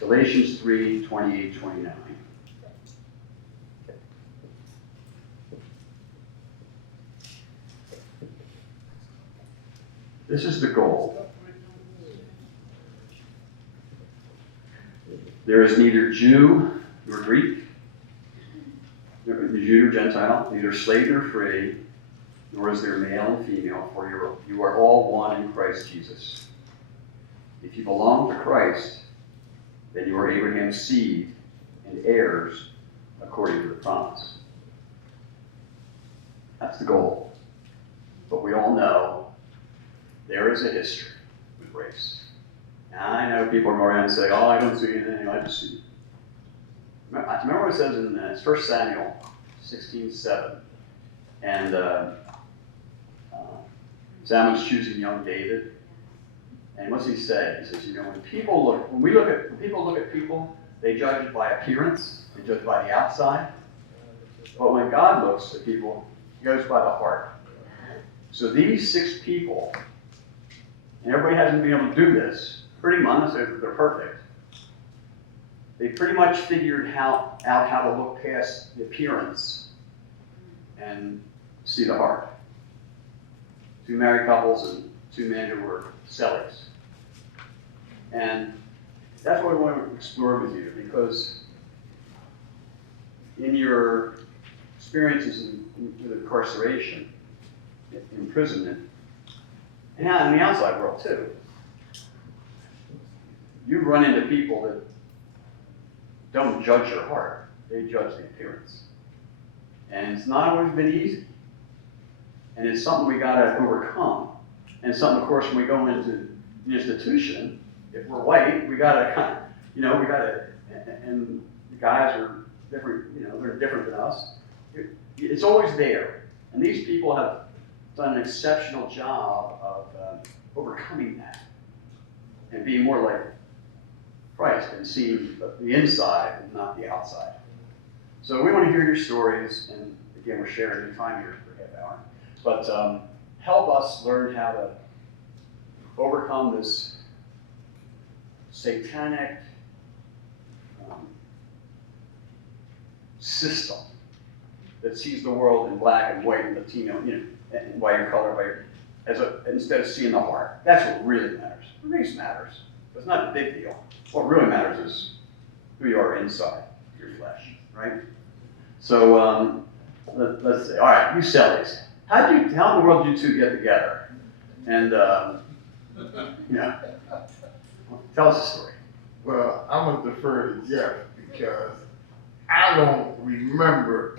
Galatians 3:28-29. This is the goal. There is neither Jew nor Greek, neither Jew nor Gentile, neither slave nor free, nor is there male and female, for you are all one in Christ Jesus. If you belong to Christ, then you are Abraham's seed and heirs according to the promise. That's the goal. But we all know there is a history with race. Now, I know people are around and say, oh, I don't see anything, I just see. Remember what it says in 1 Samuel 16:7, and Samuel's choosing young David. And what's he say? He says, when people look at people, they judge by appearance, they judge by the outside. But when God looks at people, he goes by the heart. So these 6 people, and everybody hasn't been able to do this, pretty much, they're perfect. They pretty much figured out how to look past the appearance and see the heart. 2 married couples and 2 men who were sellers. And that's what I want to explore with you, because in your experiences with incarceration, imprisonment, and in the outside world too, you run into people that don't judge your heart, they judge the appearance. And it's not always been easy. And it's something we got to overcome. And something, of course, when we go into the institution, if we're white, we got to and the guys are different, they're different than us. It's always there. And these people have done an exceptional job of overcoming that and being more like Christ and seeing the inside and not the outside. So we want to hear your stories, and again, we're sharing your time here for a half hour. But help us learn how to overcome this satanic system that sees the world in black and white and Latino, and white or color, instead of seeing the heart. That's what really matters. Race matters, but it's not the big deal. What really matters is who you are inside your flesh, right? So let's say, all right, you Sellies. How in the world did you 2 get together? And tell us a story. Well, I'm going to defer to Jeff because I don't remember.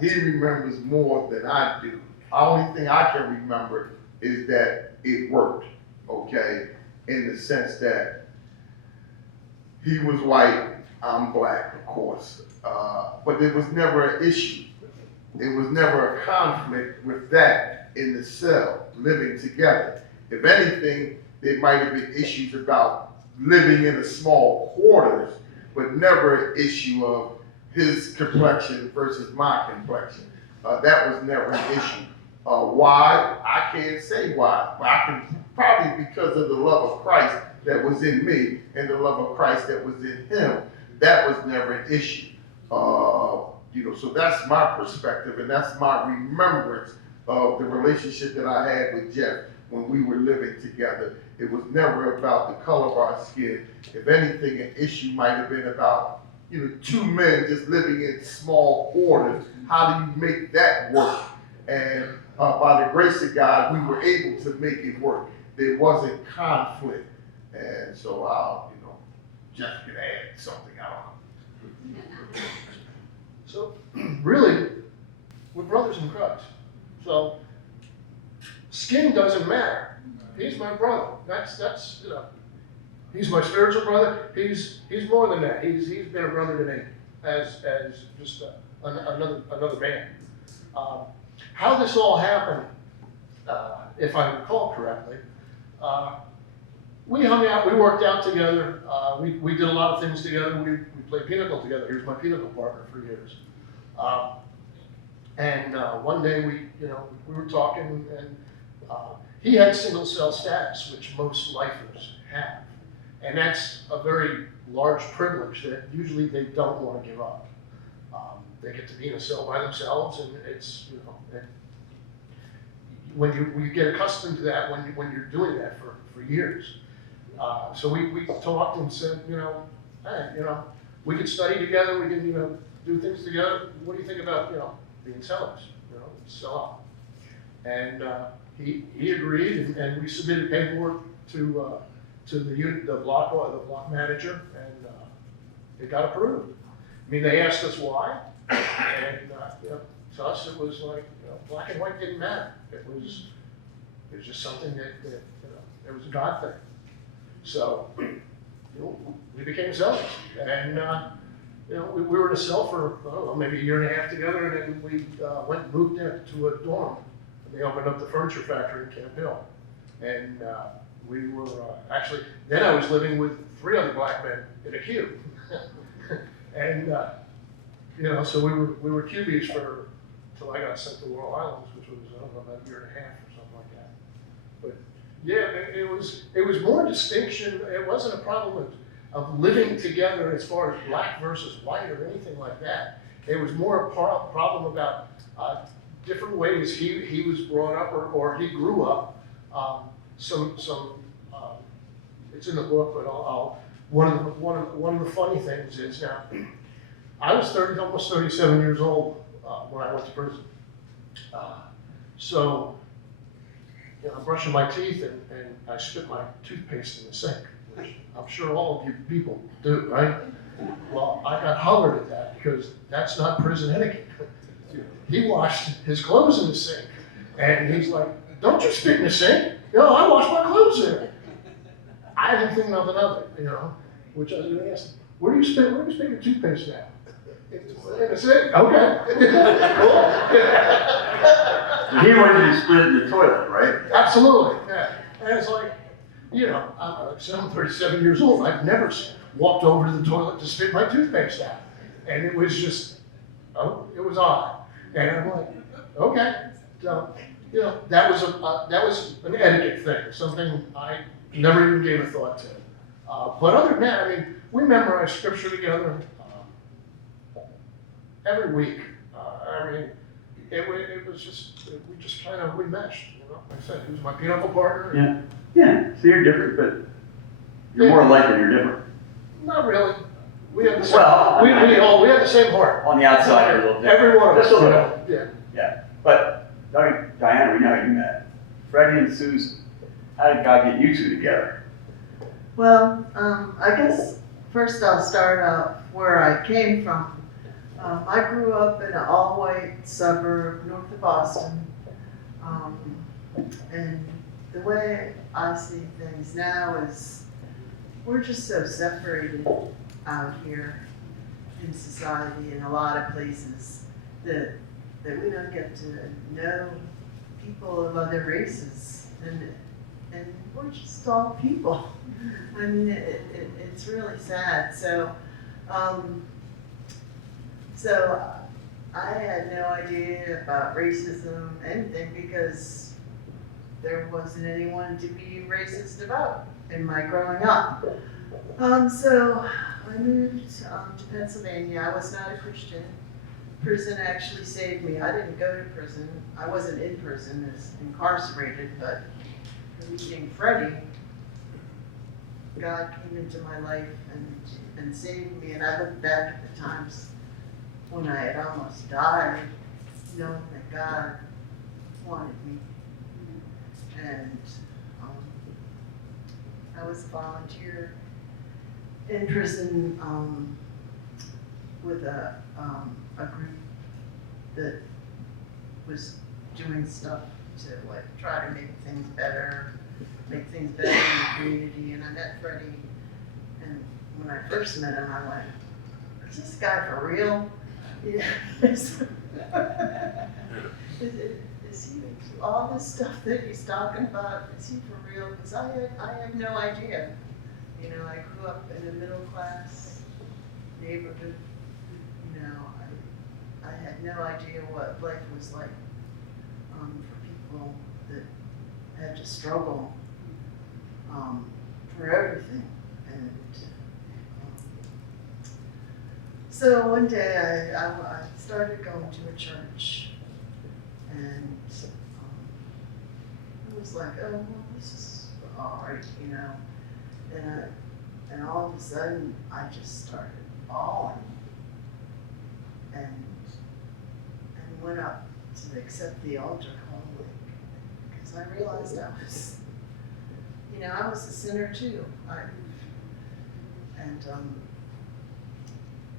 He remembers more than I do. The only thing I can remember is that it worked, okay? In the sense that he was white, I'm black, of course. But it was never an issue. It was never a conflict with that in the cell, living together. If anything, there might have been issues about living in a small quarters, but never an issue of his complexion versus my complexion. That was never an issue. Why? I can't say why. But I can probably because of the love of Christ that was in me and the love of Christ that was in him. That was never an issue. So that's my perspective, and that's my remembrance of the relationship that I had with Jeff when we were living together. It was never about the color of our skin. If anything, an issue might have been about 2 men just living in small quarters. How do you make that work? And by the grace of God, we were able to make it work. There wasn't conflict. And so Jeff could add something. I don't know. So really, we're brothers in Christ. So skin doesn't matter. He's my brother. That's he's my spiritual brother. He's more than that. He's been a brother to me as just another man. How this all happened, if I recall correctly, we hung out. We worked out together. We did a lot of things together. We played pinochle together. He was my pinochle partner for years. And one day we were talking, and he had single cell status, which most lifers have. And that's a very large privilege that usually they don't want to give up. They get to be in a cell by themselves, and it's, you know, and when you get accustomed to that, when you're doing that for years. So we talked and said, you know, hey, you know, we could study together, we can, you know, do things together. What do you think about, you know, being sellers, you know, sell out? And he agreed, and we submitted paperwork to the block manager, and it got approved. I mean, they asked us why, and you know, to us it was like, you know, black and white didn't matter. It was just something that you know, it was a God thing. So, you know, we became sellers, and you know, we were in a cell for, I don't know, maybe a year and a half together, and then we went and moved into a dorm. And they opened up the furniture factory in Camp Hill. And we were, actually, then I was living with 3 other black men in a cube. And, you know, so we were cubies till I got sent to Laurel Islands, which was, I don't know, about a year and a half or something like that. But yeah, it was more distinction. It wasn't a problem of living together as far as black versus white or anything like that. It was more a problem about different ways he was brought up or he grew up. It's in the book, but one of the funny things is now, I was almost 37 years old when I went to prison. So, you know, I'm brushing my teeth and I spit my toothpaste in the sink, which I'm sure all of you people do, right? Well, I got hollered at that because that's not prison etiquette. He washed his clothes in the sink, and he's like, "Don't you spit in the sink?" You know, I wash my clothes there. I didn't think nothing of it, you know, which I was going to ask him, where do you spit your toothpaste at? In the sink? Okay. Cool. He wanted to split it in the toilet, right? Absolutely, yeah. And it's like, you know, I'm 37 years old. I've never walked over to the toilet to spit my toothpaste out. And it was just, it was odd. And I'm like, okay. So, you know, that was an etiquette thing, something I never even gave a thought to. But other than that, I mean, we memorized scripture together every week. I mean, it was just, we just kind of, we meshed, you know. Like I said, he was my pinochle partner. Yeah, so you're different, but you're more alike than you're different. Not really. We have the same, Well, we have the same heart. On the outside, you're a little different. Every one of us. Just a you little. know, yeah. Yeah, but Diana, we know how you met. Freddie and Susan, how did God get you two together? Well, I guess first I'll start out where I came from. I grew up in an all-white suburb north of Boston. And the way I see things now is we're just so separated out here in society in a lot of places that we don't get to know people of other races. And we're just all people. I mean, it's really sad. So I had no idea about racism, anything, because there wasn't anyone to be racist about in my growing up. So I moved to Pennsylvania. I was not a Christian. Prison actually saved me. I didn't go to prison. I wasn't in prison, as incarcerated, but meeting Freddie, God came into my life and saved me. And I look back at the times when I had almost died, knowing that God wanted me. And I was a volunteer in prison with a group that was doing stuff to like try to make things better in the community. And I met Freddie, and when I first met him, I went, "Is this guy for real? Yeah. Is he all this stuff that he's talking about? Is he for real?" Because I had no idea. You know, I grew up in a middle class neighborhood. You know, I had no idea what life was like for people that had to struggle for everything. And So one day I started going to a church, and I was like, oh, well, this is all right, you know. And all of a sudden, I just started bawling, and went up to accept the altar call, because I realized I was, you know, I was a sinner too.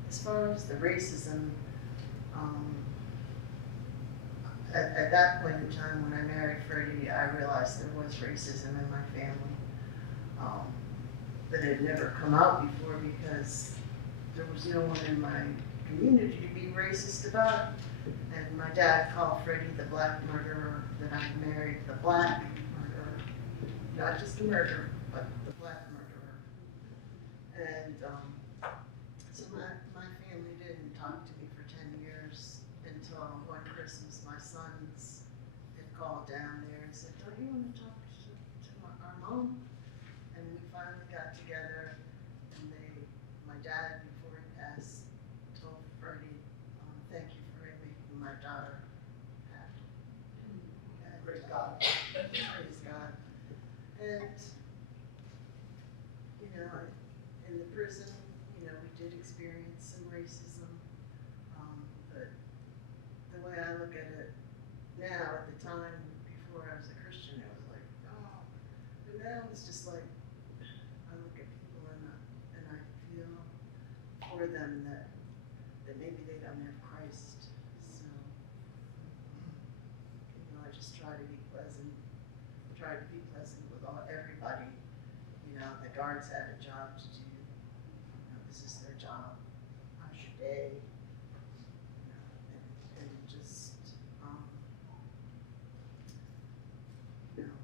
As far as the racism, at that point in time when I married Freddie, I realized there was racism in my family. That had never come out before because there was no one in my community to be racist about. And my dad called Freddie the black murderer, that I married the black murderer. Not just a murderer, but the black murderer. And so my family didn't talk to me for 10 years until one Christmas my sons had called down there and said, don't you want to talk to our mom? And we finally got together, and my dad, before he passed, told Freddie, thank you for making my daughter happy. And, Praise God. Praise God. And, you know, in the prison, you know, we did experience some racism, but the way I look at it now, at the time, before I was a Christian, it was like, oh, but now it's just like, I look at people and I feel for them that maybe they don't have Christ. So, you know, I just try to be pleasant with everybody. You know, the guards had a job to do. You know, this is their job. How's your day? You know, and just, you know,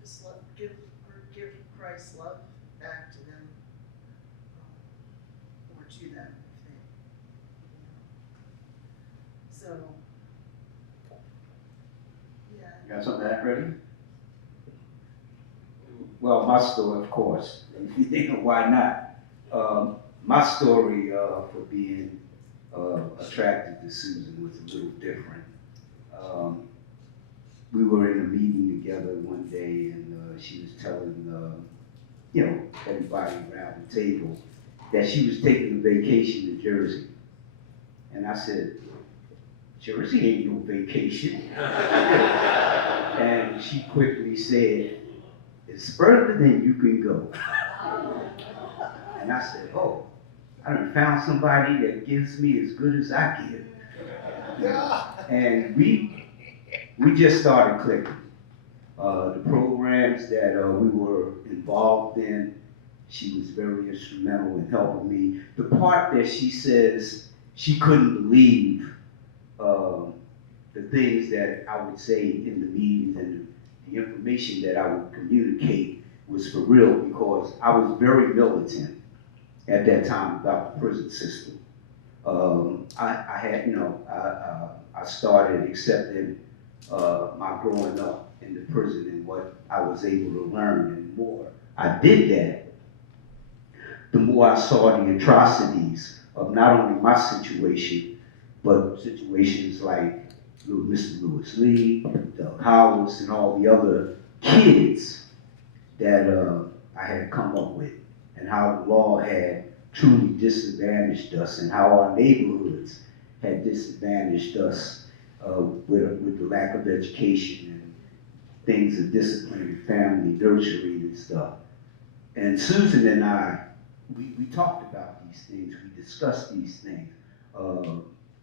just give Christ's love back to them, or to them, if they, you know. So, yeah. You got something to add, Freddie? Well, my story, of course. Why not? My story for being attracted to Susan was a little different. We were in a meeting together one day, and she was telling, you know, everybody around the table that she was taking a vacation to Jersey. And I said, Jersey ain't no vacation. And she quickly said, it's further than you can go. And I said, oh, I done found somebody that gives me as good as I give. And we just started clicking. The programs that we were involved in, she was very instrumental in helping me. The part that she says she couldn't believe the things that I would say in the meetings and the information that I would communicate was for real, because I was very militant at that time about the prison system. I had, you know, I started accepting my growing up in the prison and what I was able to learn, and the more I did that, the more I saw the atrocities of not only my situation, but situations like Mr. Lewis Lee, Doug Howells, and all the other kids that I had come up with, and how the law had truly disadvantaged us, and how our neighborhoods had disadvantaged us with the lack of education and things of discipline and family nurturing and stuff. And Susan and I, we talked about these things, we discussed these things.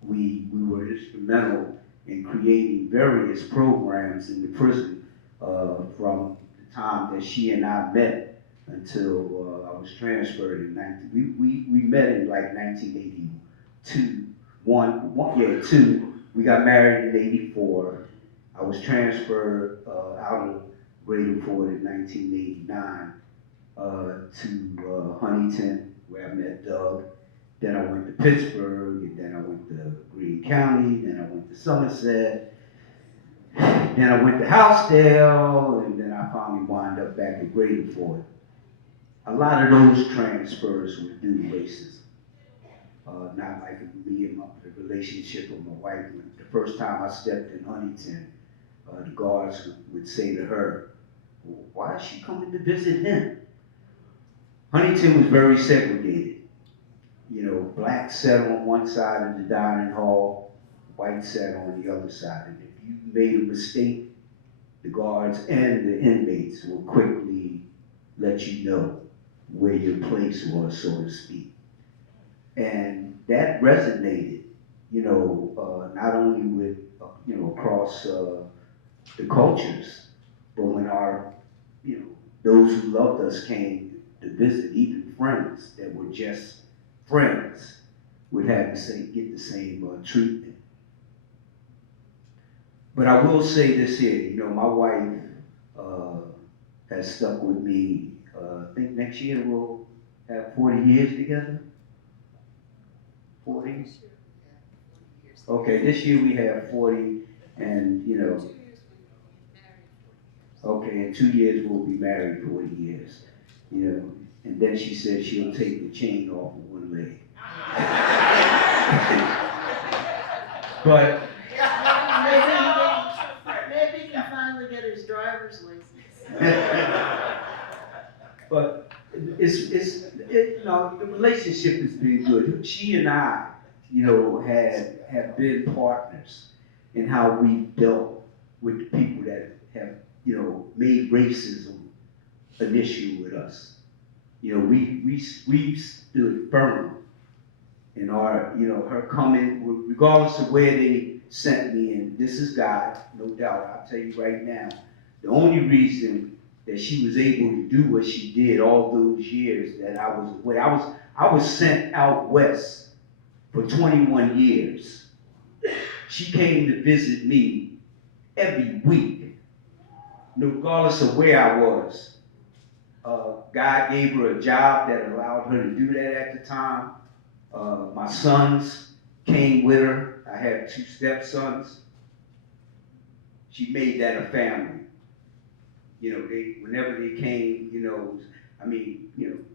We were instrumental in creating various programs in the prison from the time that she and I met until I was transferred in we met in like 1982. Two. We got married in 84. I was transferred out of Greater Ford in 1989 to Huntington, where I met Doug. Then I went to Pittsburgh, and then I went to Greene County, then I went to Somerset, then I went to Housedale, and then I finally wound up back at Greater Ford. A lot of those transfers were due to racism. not like me and the relationship with my wife. The first time I stepped in Huntington, the guards would say to her, "Well, why is she coming to visit him?" Huntington was very segregated. You know, black sat on one side of the dining hall, white sat on the other side. And if you made a mistake, the guards and the inmates will quickly let you know where your place was, so to speak. And that resonated, not only with, across the cultures, but when those who loved us came to visit, even friends that were just friends would have get the same treatment. But I will say this here, my wife has stuck with me. I think next year we'll have 40 years together. 40? Okay, this year we have 40, and okay, in 2 years we'll be married 40 years. And then she said she'll take the chain off of one leg. But Maybe he can finally get his driver's license. but the relationship has been good. She and I, have been partners in how we've dealt with the people that have, made racism an issue with us. We stood firm in our, her coming, regardless of where they sent me, and this is God, no doubt. I'll tell you right now, the only reason that she was able to do what she did all those years that I was away, I was sent out west for 21 years. She came to visit me every week, regardless of where I was. God gave her a job that allowed her to do that at the time. My sons came with her. I had 2 stepsons. She made that a family. Whenever they came,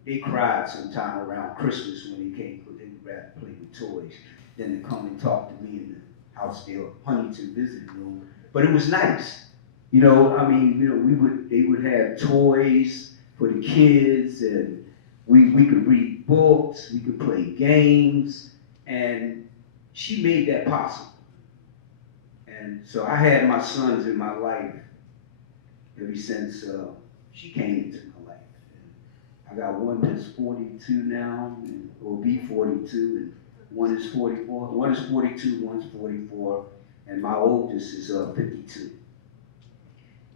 they cried sometime around Christmas when they came because they would rather play with toys than to come and talk to me in the house there, Huntington visiting room. But it was nice. They would have toys for the kids, and we could read books, we could play games, and she made that possible. And so I had my sons in my life ever since she came into my life. And I got one that's 42 now, and will be 42, and one is 44. One is 42, one's 44, and my oldest is 52.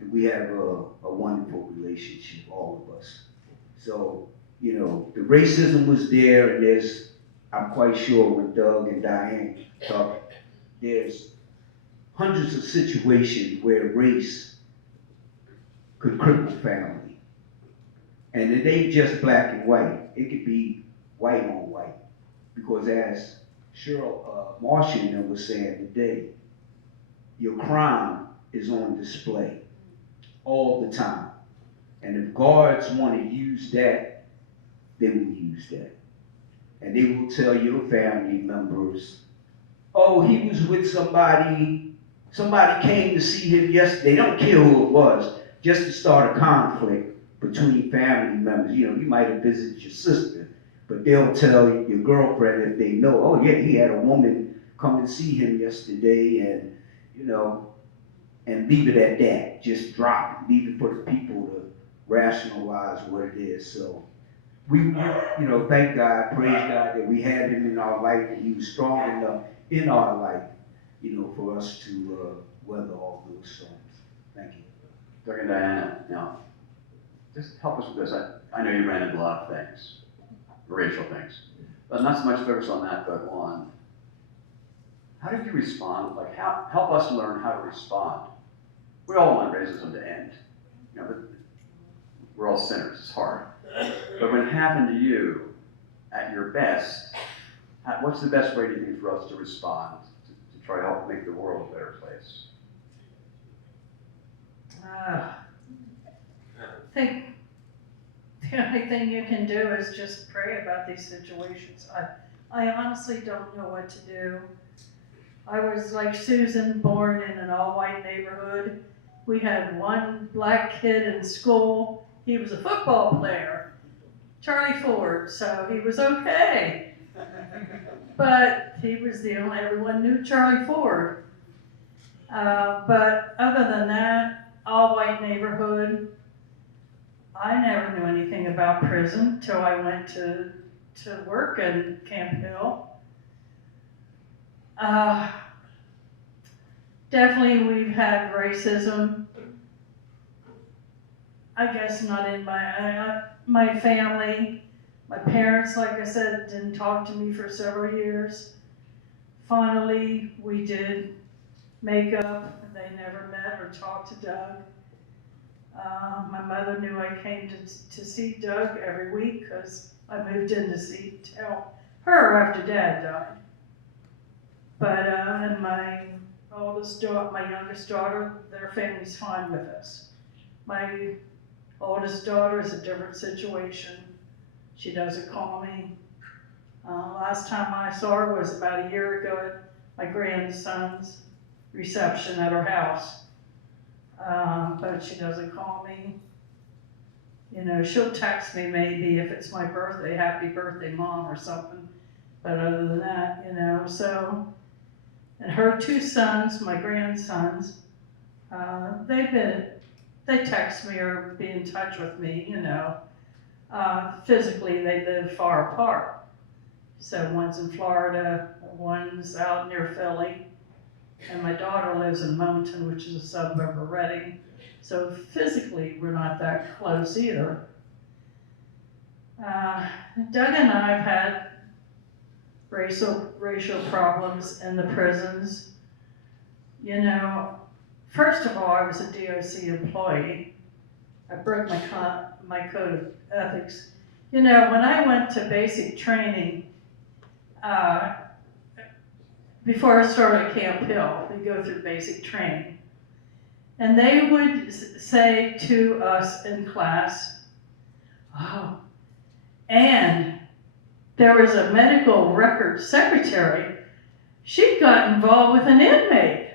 And we have a wonderful relationship, all of us. So, the racism was there, and I'm quite sure when Doug and Diane talk, there's hundreds of situations where race could cripple family. And it ain't just black and white. It could be white on white. Because as Cheryl Marshall was saying today, your crime is on display all the time. And if guards want to use that, they will use that. And they will tell your family members, oh, he was with somebody came to see him yesterday. They don't care who it was, just to start a conflict between family members. You might have visited your sister, but they'll tell your girlfriend if they know, oh yeah, he had a woman come and see him yesterday, and and leave it at that. Just drop it, leave it for the people to rationalize what it is. So we thank God, praise God that we had him in our life, and he was strong enough in our life, for us to weather all those storms. Thank you. Doug and Diana, now, just help us with this. I know you ran into a lot of things, racial things, but not so much focus on that, but on how did you respond? Like, help us learn how to respond. We all want racism to end. But we're all sinners. It's hard. But when it happened to you, at your best, what's the best way, do you think, for us to respond to try to help make the world a better place? I think the only thing you can do is just pray about these situations. I honestly don't know what to do. I was like Susan, born in an all-white neighborhood. We had one black kid in school. He was a football player, Charlie Ford, so he was okay. But he was the only, everyone knew Charlie Ford. But other than that, all-white neighborhood, I never knew anything about prison till I went to work in Camp Hill. Definitely we've had racism. I guess not in my family. My parents, like I said, didn't talk to me for several years. Finally, we did make up. They never met or talked to Doug. My mother knew I came to see Doug every week because I moved in to tell her after Dad died. But and my youngest daughter, their family's fine with us. My oldest daughter is a different situation. She doesn't call me. Last time I saw her was about a year ago at my grandson's reception at her house. But she doesn't call me. You know, she'll text me maybe if it's my birthday, happy birthday, Mom, or something. But other than that, you know, so. And her two sons, my grandsons, they text me or be in touch with me, you know. Physically, they live far apart. So one's in Florida, one's out near Philly, and my daughter lives in Mountain, which is a suburb of Reading. So physically, we're not that close either. Doug and I have had racial problems in the prisons. You know, first of all, I was a DOC employee. I broke my code of ethics. You know, when I went to basic training, before I started at Camp Hill, we go through basic training. And they would say to us in class, oh, and there was a medical record secretary. She got involved with an inmate.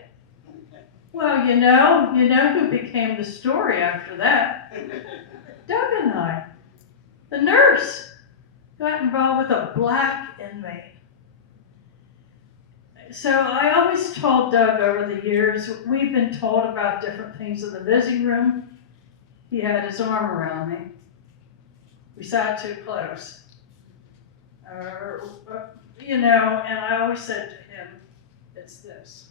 Well, you know who became the story after that? Doug and I. The nurse got involved with a black inmate. So I always told Doug over the years, we've been told about different things in the visiting room. He had his arm around me. We sat too close. You know, and I always said to him, it's this.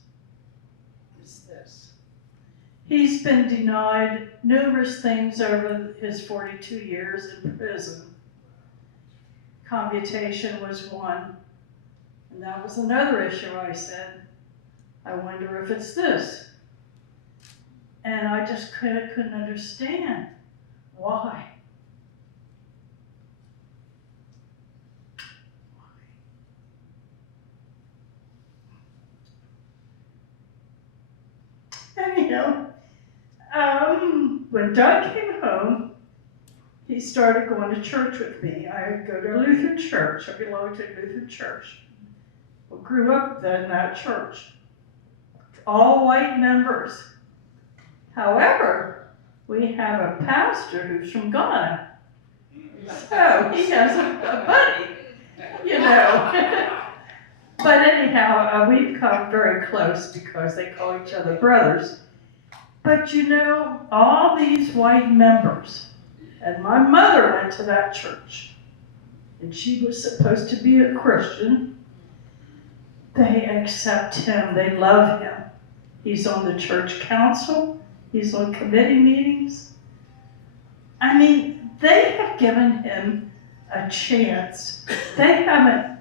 He's been denied numerous things over his 42 years in prison. Commutation was one. And that was another issue. I said, I wonder if it's this. And I just couldn't understand why. Anyhow, when Doug came home, he started going to church with me. I go to a Lutheran church. I belong to a Lutheran church. We grew up in that church. All white members. However, we have a pastor who's from Ghana. So he has a buddy, you know. But anyhow, we've become very close because they call each other brothers. But you know, all these white members, and my mother went to that church, and she was supposed to be a Christian. They accept him, they love him. He's on the church council, he's on committee meetings. I mean, they have given him a chance. They haven't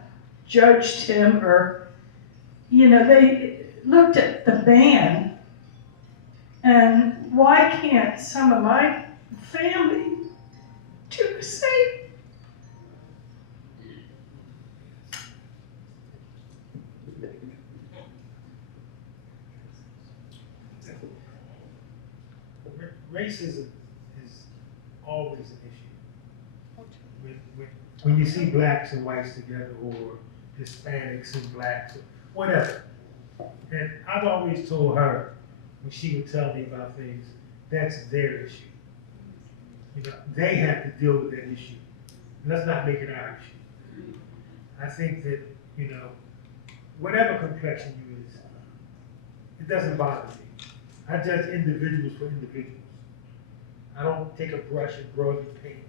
judged him or, you know, they looked at the ban. And why can't some of my family do the same? Racism is always an issue. When you see blacks and whites together, or Hispanics and blacks, or whatever. And I've always told her, when she would tell me about things, that's their issue. You know, they have to deal with that issue. Let's not make it our issue. I think that, you know, whatever complexion you is, it doesn't bother me. I judge individuals for individuals. I don't take a brush and broadly paint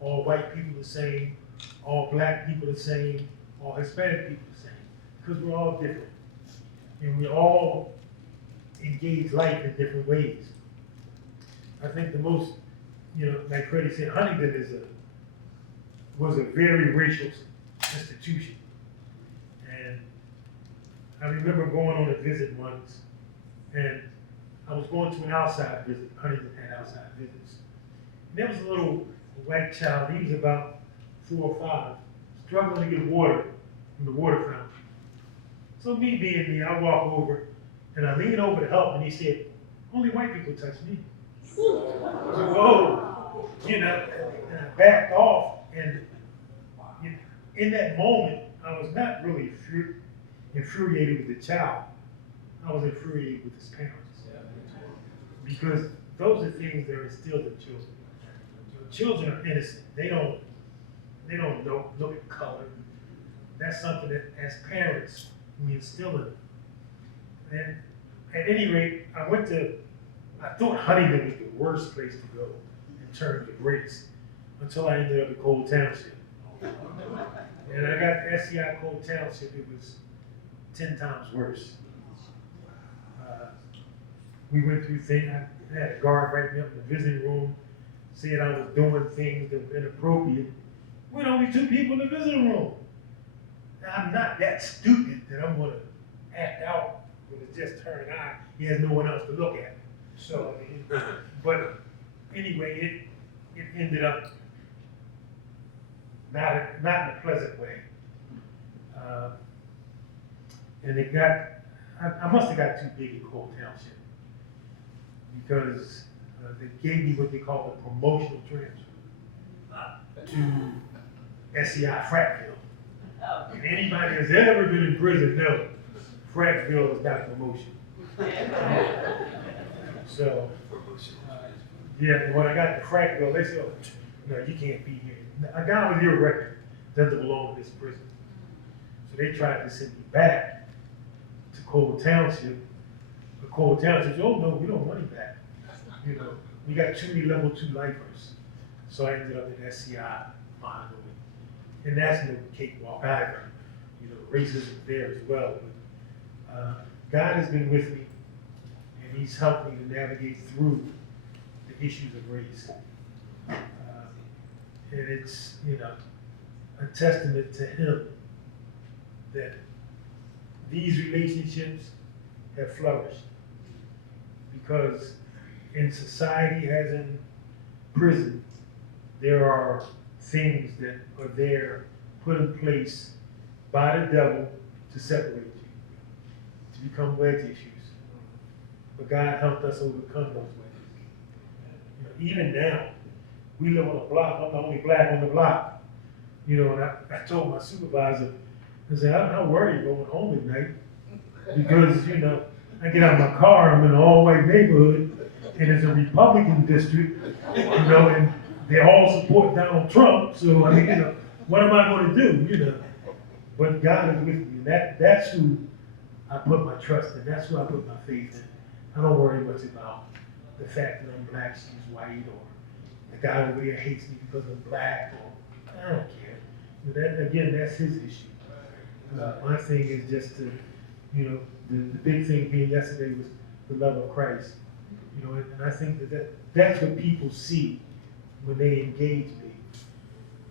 all white people the same, all black people the same, all Hispanic people the same, because we're all different. And we all engage life in different ways. I think the most, you know, like Freddie said, Huntington was a very racial institution. And I remember going on a visit once, and I was going to an outside visit. Huntington had outside visits. And there was a little white child, he was about 4 or 5, struggling to get water from the water fountain. So me being me, I walk over, and I lean over to help, and he said, only white people touch me. I said, whoa, you know, and I backed off, and you know, in that moment, I was not really infuriated with the child. I was infuriated with his parents. Because those are things that are instilled in children. Children are innocent. They don't know, look at color. That's something that, as parents, we instill in them. And at any rate, I thought Huntington was the worst place to go in terms of race, until I ended up at Cole Township. And I got to SCI Cole Township, it was 10 times worse. We went through things, I had a guard write me up in the visiting room, saying I was doing things that were inappropriate. We're only 2 people in the visiting room. Now, I'm not that stupid that I'm gonna act out with a just turned eye. He has no one else to look at. So, I mean, but anyway, it ended up not in a pleasant way. And it got, I must have got too big in Cole Township, because they gave me what they call a promotional transfer to SCI Frackville. And anybody that's ever been in prison knows Frackville is not a promotion. So, yeah, when I got to Frackville, they said, oh, no, you can't be here. A guy with your record doesn't belong in this prison. So they tried to send me back to Cole Township. But Cole Township said, oh no, we don't want him back. You know, we got too many level 2 lifers. So I ended up in SCI finally. And that's no cakewalk either. You know, racism there as well. But God has been with me, and He's helped me to navigate through the issues of race. And it's, you know, a testament to Him that these relationships have flourished. Because in society, as in prison, there are things that are there put in place by the devil to separate you, to become wedge issues. But God helped us overcome those wedges. You know, even now, we live on a block, I'm the only black on the block. You know, and I told my supervisor, I said, I'm not worried going home at night, because, you know, I get out of my car, I'm in an all-white neighborhood, and it's a Republican district, you know, and they all support Donald Trump, so, I mean, you know, what am I going to do, you know? But God is with me, and that's who I put my trust in, that's who I put my faith in. I don't worry much about the fact that I'm black, she's white, or the guy over there hates me because I'm black, or, I don't care. But that, again, that's his issue. My thing is just to, you know, the big thing here yesterday was the love of Christ. You know, and I think that's what people see when they engage me.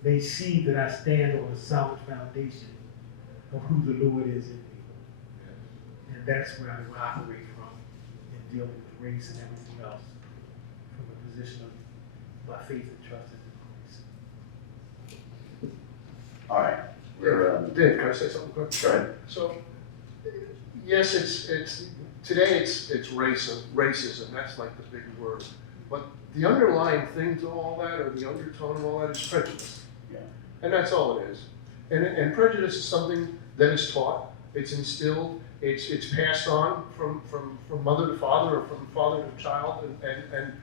They see that I stand on a solid foundation of who the Lord is in me. And that's where I operate from in dealing with race and everything else, from a position of my faith and trust in Christ. All right. We're, Dave, can I say something quick? go ahead. So, yes, today it's racism, that's like the big word. But the underlying thing to all that, or the undertone of all that, is prejudice. Yeah. And that's all it is. And prejudice is something then it's taught, it's instilled, it's passed on from mother to father or from father to child, and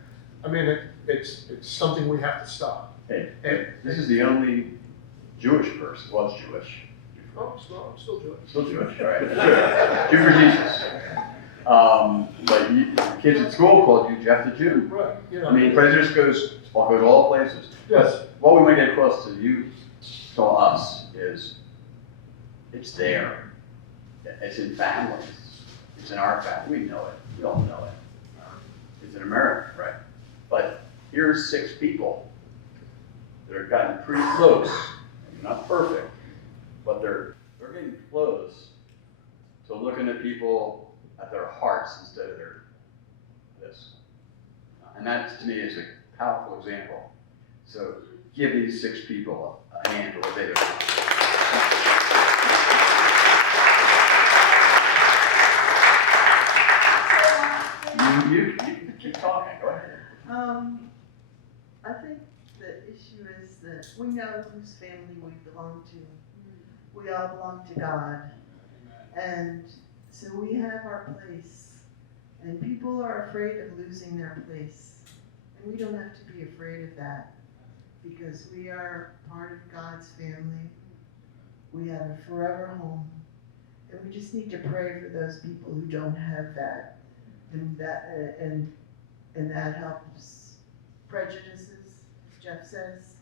I mean, it's something we have to stop. Hey, And- this is the only Jewish person, was Jewish, Oh, I'm still Jewish. still Jewish, all right, Jew for Jesus. But kids at school called you Jeff the Jew. Right, you know. I mean, prejudice goes all places. Yes. What we might get across to you, to us, is it's there. It's in families. It's in our family. We know it. We all know it. It's in America, right? But here's 6 people that have gotten pretty close. Not perfect, but they're getting close to looking at people at their hearts instead of their this. And that, to me, is a powerful example. So give these 6 people a hand for what they do. You keep talking, go ahead. I think the issue is that we know whose family we belong to. We all belong to God. And so we have our place. And people are afraid of losing their place. And we don't have to be afraid of that because we are part of God's family. We have a forever home. And we just need to pray for those people who don't have that. And that helps prejudices, as Jeff says,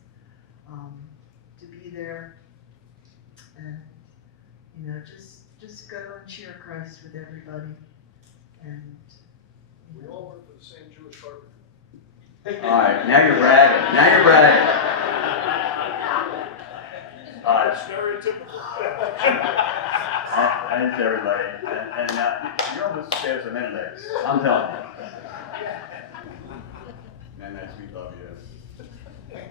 to be there. And, you know, just go and cheer Christ with everybody. And, you We know. all work for the same Jewish partner. All right, now you're bragging. Now you're bragging. All right, Stereotypical. that's everybody. And now, you're almost scared of Mennonites. I'm telling you. Mennonites, we love you.